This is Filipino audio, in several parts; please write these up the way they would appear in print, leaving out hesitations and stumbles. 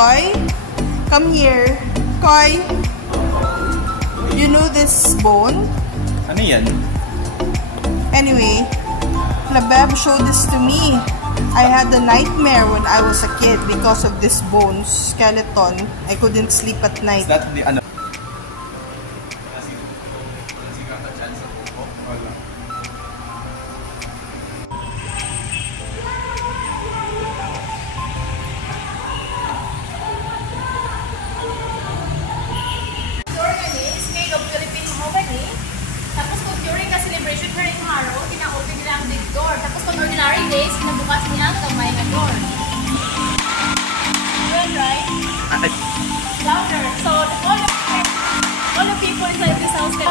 Koy, come here. Koy, you know this bone? Ano yan? Anyway, Labeb showed this to me. I had a nightmare when I was a kid because of this bone skeleton. I couldn't sleep at night. Is that the ano? Tapos kung ordinary days, kinabukas niya ang kamay na door. Well, right? Louder. So, all the people inside this house can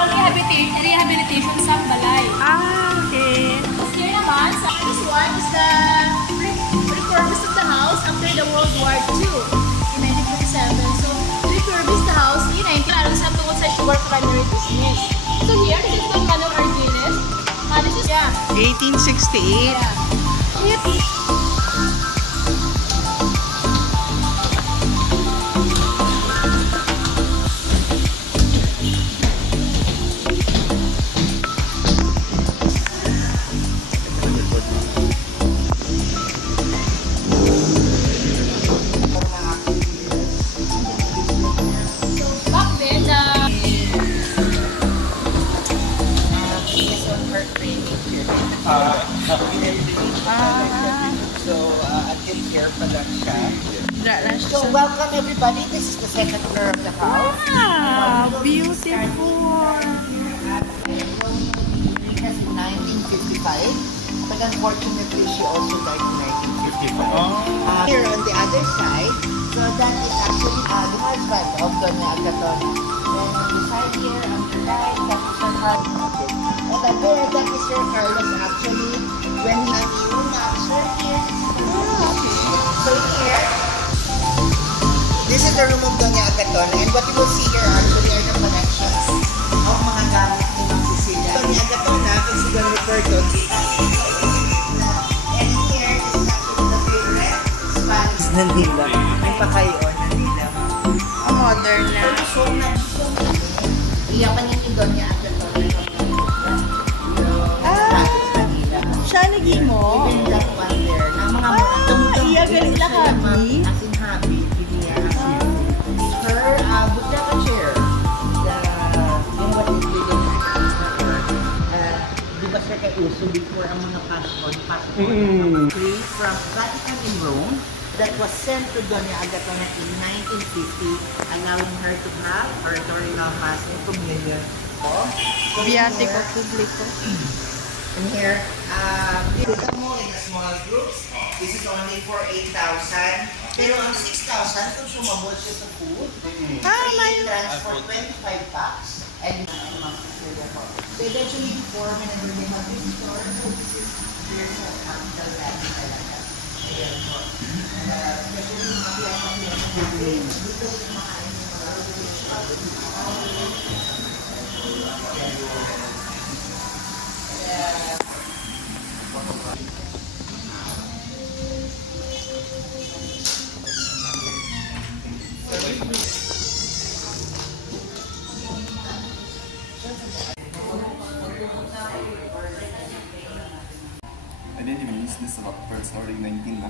rehabilitation sa balay. Okay. Tapos here naman, sa this one is the repurpose of the house after the World War II in 1947. So, repurpose the house in 1990 sa tungkol sa sugar primary business. So here, this is the Manuel Ardiles. This is, yeah. 1868. Yeah. Yep. So welcome everybody. This is the second floor of the house. Wow, beautiful. Because in 1955, but unfortunately she also died in 1955. Here on the other side, so that is actually the husband of Doña Agaton. Then on the side here, on the right, that is her husband. And there, that is Sir Carlos actually when he was Sir here. So here, this is the room of Doña Agaton, and what you will see here actually are the collections of mga gamit ni Ma'am Cecilia. Doña Agaton, kung si Don Roberto. And here is actually the favorite Spanish na nila. Yung pakayon na nila. Modern na. So, iyapan niyo ni Doña Agaton. Siya lagi mo? Even that one there, na mga iya galing lang happy. As in happy. Her butaka chair, yung what is legal di ba siya kay uso before ang mga passport from Vatican in Rome that was sent to Doña Agaton in 1950, allowing her to have oratorial mass and communion. Biatiko publiko. And here, put mo in the small groups. This is only for 8,000. Pero ang 6,000, kung sumabot siya sa food, may transport 25 packs. And so eventually before, whenever they have this store, so this is there's a capital value talaga. Ayan po. Especially yung mga pinapakilala dito kumakain yung mga I didn't even use this a lot for starting 19 na.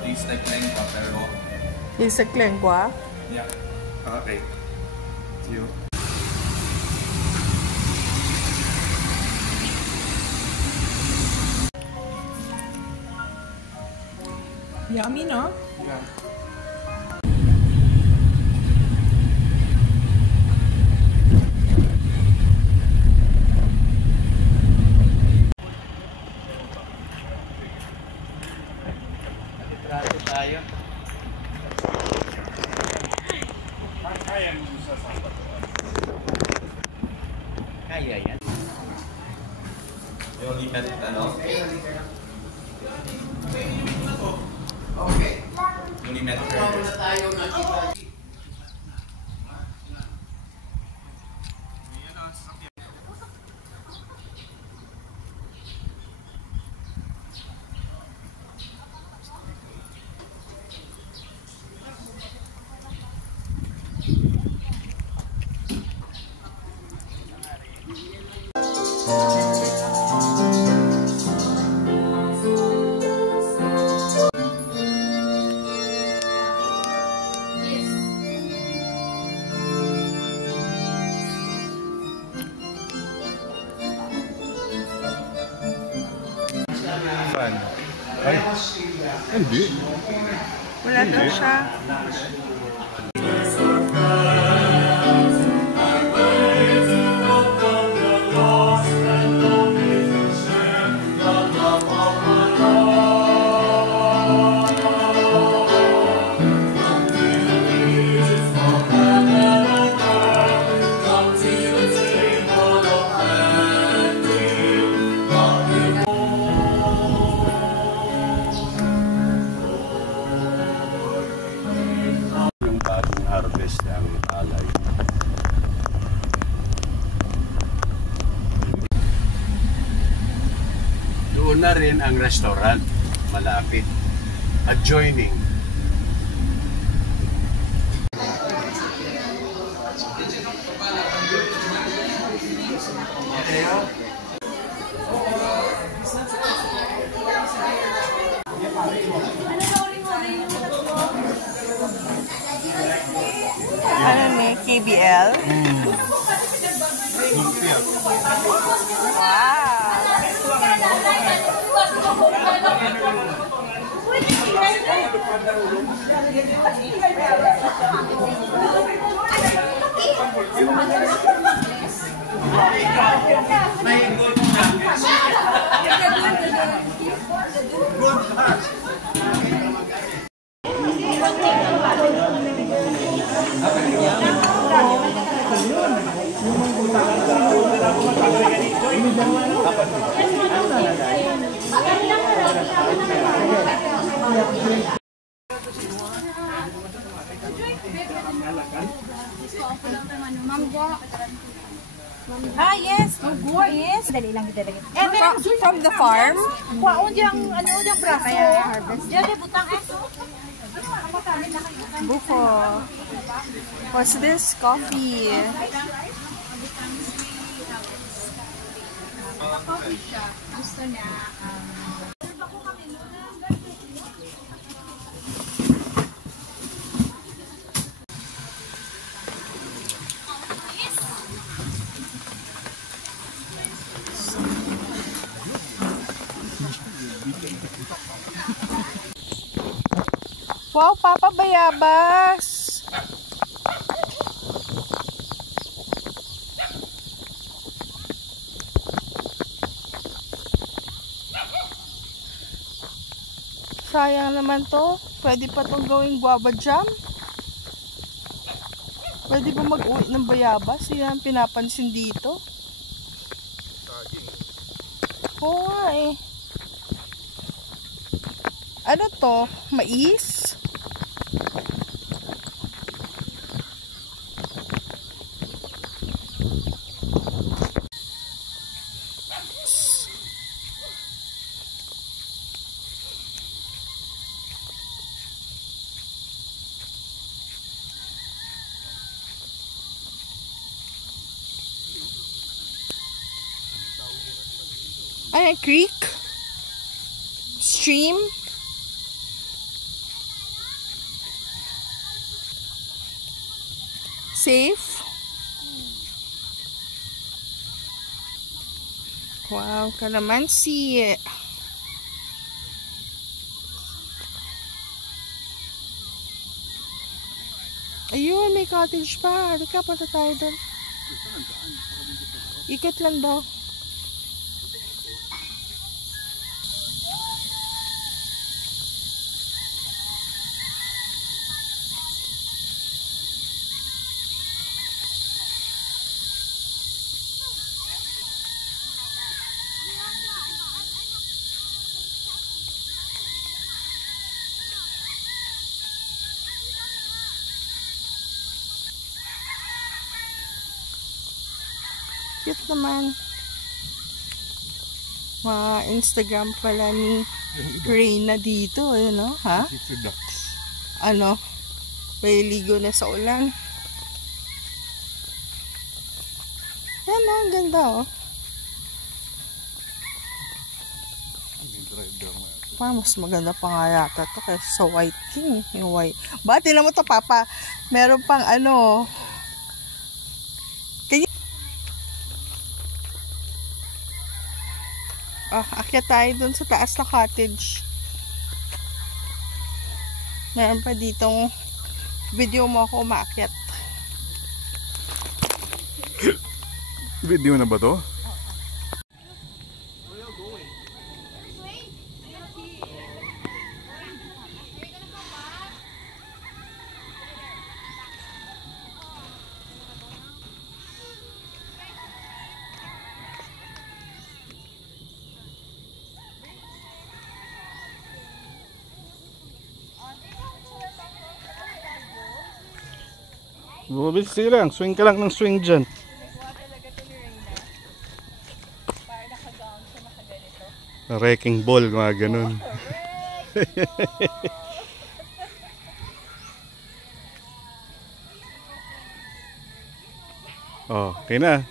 Tastes like lengua pero... Is a lengua? Yeah. Okay. See you. Yummy, no? Yeah. Tayo. Kaya yan. You only met ano? Okay. You only met her. Fan. Ay, hindi. Wala daw siya. Harvest ang alay. Doon na rin ang restaurant malapit, adjoining. Ano ni KBL? Ah, yes. Gugwa, yes. Dali lang kita lagi. From the farm? Kwaon diyang, ano diyang braso. Kaya harvest. Diyan, butang eh. Bufo. What's this? Coffee. Gusto na. Wow, Papa Bayabas! Sayang naman to. Pwede pa itong gawing guava jam. Pwede ba mag-uwi ng bayabas? Yan ang pinapansin dito. Oo nga eh. Ano to? Mais? Ano, creek? Stream? Safe? Wow, kalamansi. Ayun, may cottage pa. Halika, punta tayo doon. Ikot lang daw. Cute naman. Instagram pala ni Reyna dito, no? Ha? Ano? May ligo na sa ulan. Yan na, ang ganda, oh. Parang mas maganda pa nga yata ito kaysa sa White King. Yung white. Ba, tinan mo to, Papa. Meron pang ano. Akyat tayo dun sa taas na cottage. Meron pa ditong video mo ako umaakyat. Video na ba to? Bumabis lang, swing ka lang ng swing dyan. Wrecking ball, mga ganun. Oh, okay na.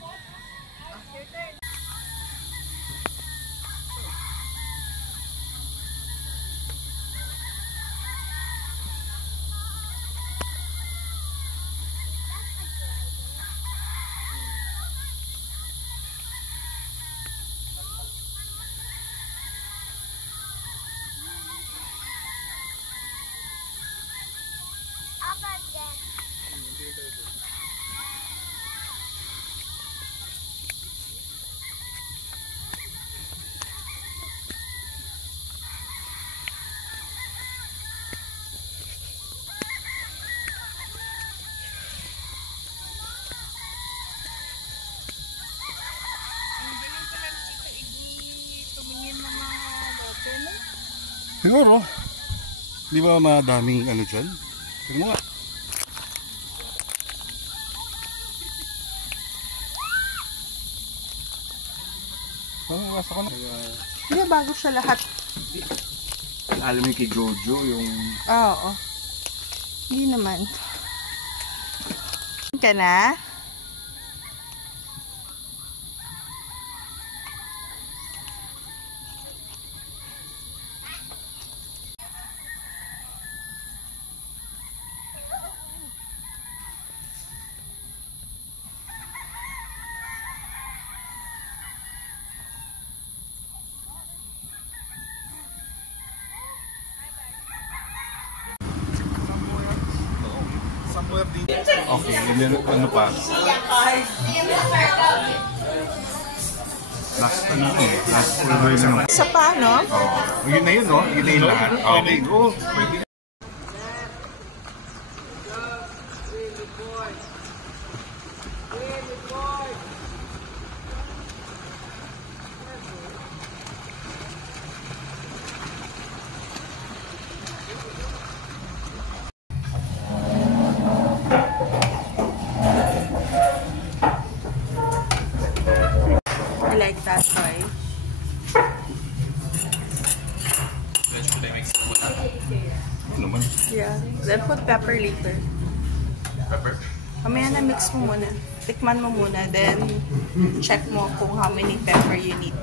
Siguro, di ba madaming ano dyan? Tignan mo nga. Nasa ko na. Hindi, bago siya lahat. Alam mo kay Jojo yung... Oo. Hindi naman. Ka na? Okay, ano pa? Last ano eh, last order na. Sa paano? Oh, yun na yun, no? Yun na yun lahat. Okay, go. Pwede. I like that toy. Ano naman? Yeah. Then put pepper later. Pepper? Mamaya na mix mo muna. Tikman mo muna. Then check mo kung how many pepper you need.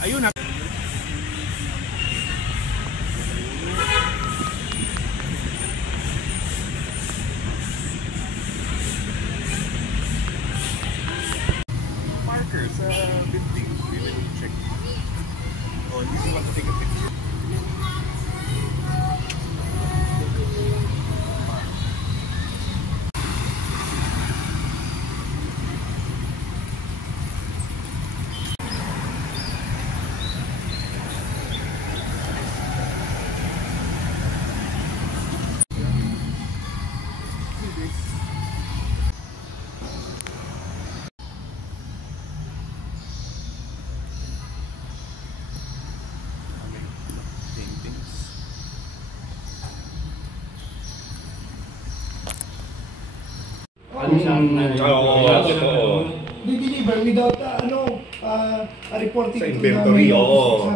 Ayun na. Marker sa building. We will check. Oh, you want to take a picture? Di-deliver without reporting sa inventory, oo.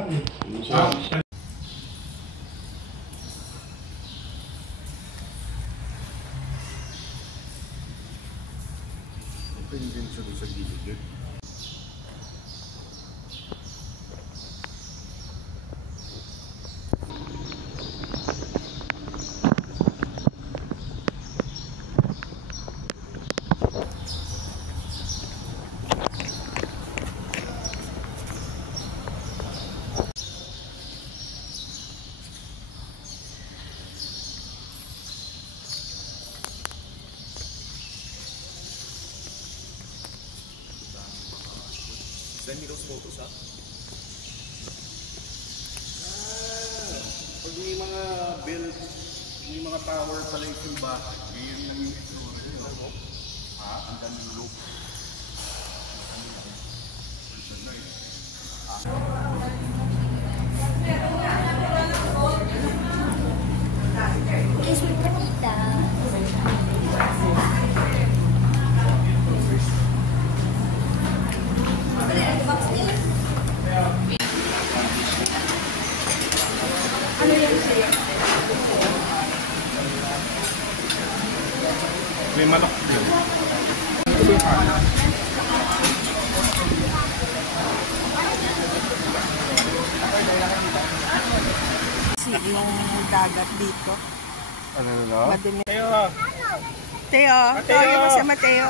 open din siya sa gilid. Send me those photos, ha? Pag may mga build, may mga tower pala yung simbahan, ngayon lang yung itsura yun. Ha? Ang daming loop. Kiss me, Tita. May manok din. Yung dagat dito. Ano na? Madumi. Teo, tawagin mo si Mateo.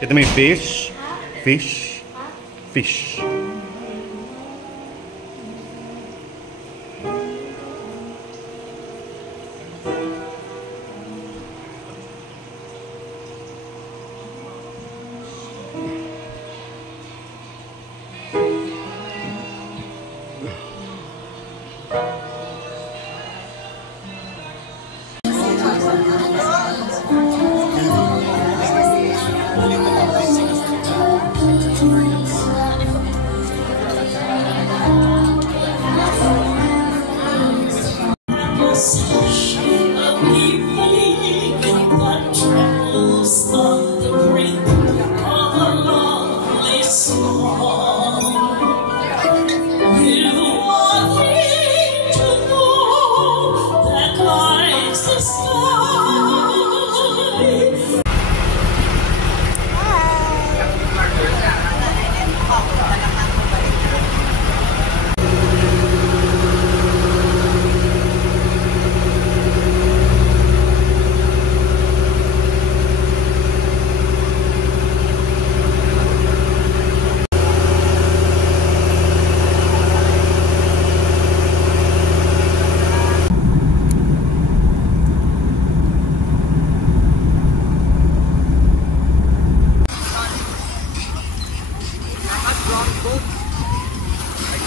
Ito may fish. Fish. Fish.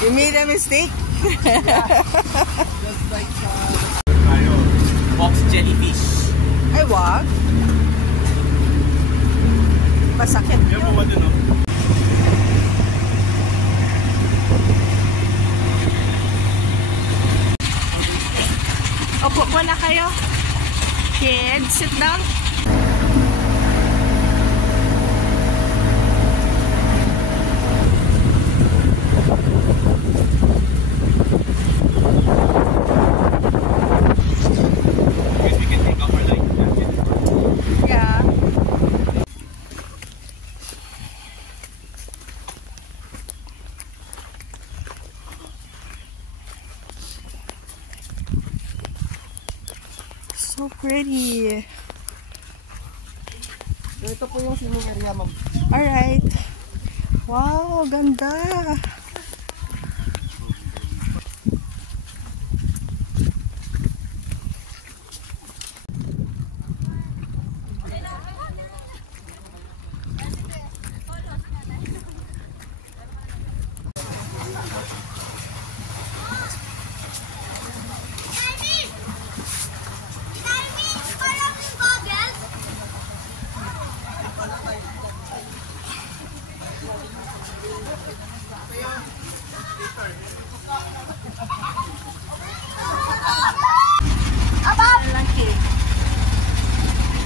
You made a mistake? Just like Box jellyfish. Ay, wag. Masakit. Yan po ba din, no? Opo po na kayo. Kids, sit down. Yeah. So pretty. ito po yung swimming area, ma'am. Alright. Wow, ganda.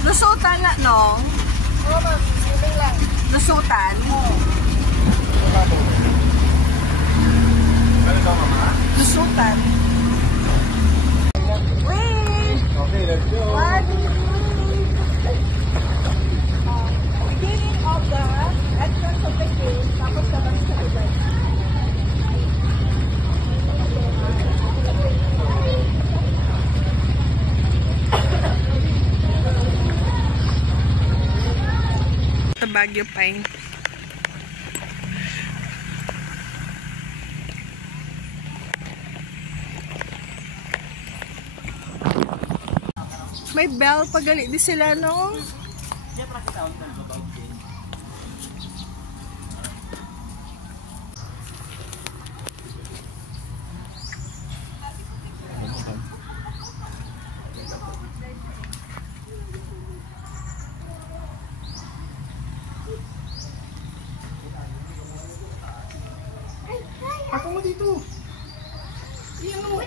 Lusutan na, no? Oo, ma'am. Swimming lang. Lusutan? Ano daw, mama? Lusutan. Wait! Okay, let's go. Wait! Baguio Pine. May bell pagali di sila, no? Ako mo dito. Iyan mo.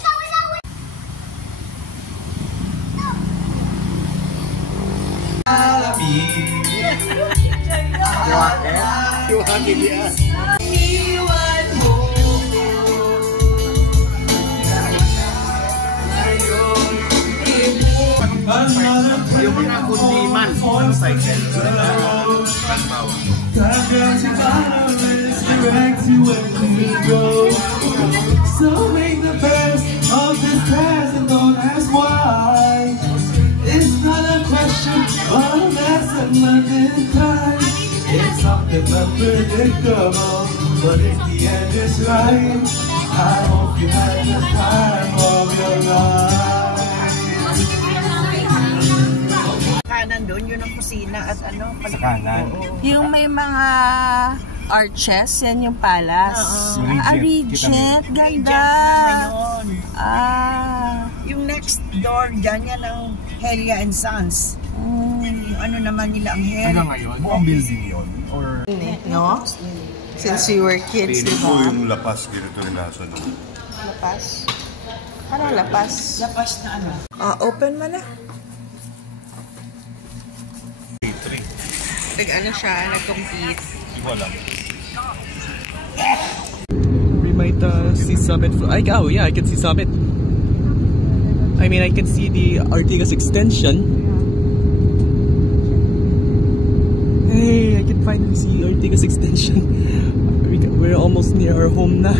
Yung mga kundiman ng cycle. So make the best of this past and don't ask why. It's not a question, but a lesson learned in time. It's something unpredictable, but if the end is right, I hope you had the time of your life. Kanan doon, yun ang kusina at ano. Sa kanan. Yung may mga arches, yan yung palace. Regent. Ganda. Yung next door dyan, yan ang Helia and Sons. Yung ano naman nila ang Helia. Hanggang ngayon, buong building yun? Or No? Since we were kids, di Feeling ko ba? yung lapas ganito rin nasa no. Lapas? Parang lapas. Lapas na ano. Open mo na. Nag-ano siya, nag-compete. We might see Summit. Oh yeah, I can see Summit. I mean, I can see the Artigas extension. Hey, I can finally see Artigas extension. We're almost near our home na.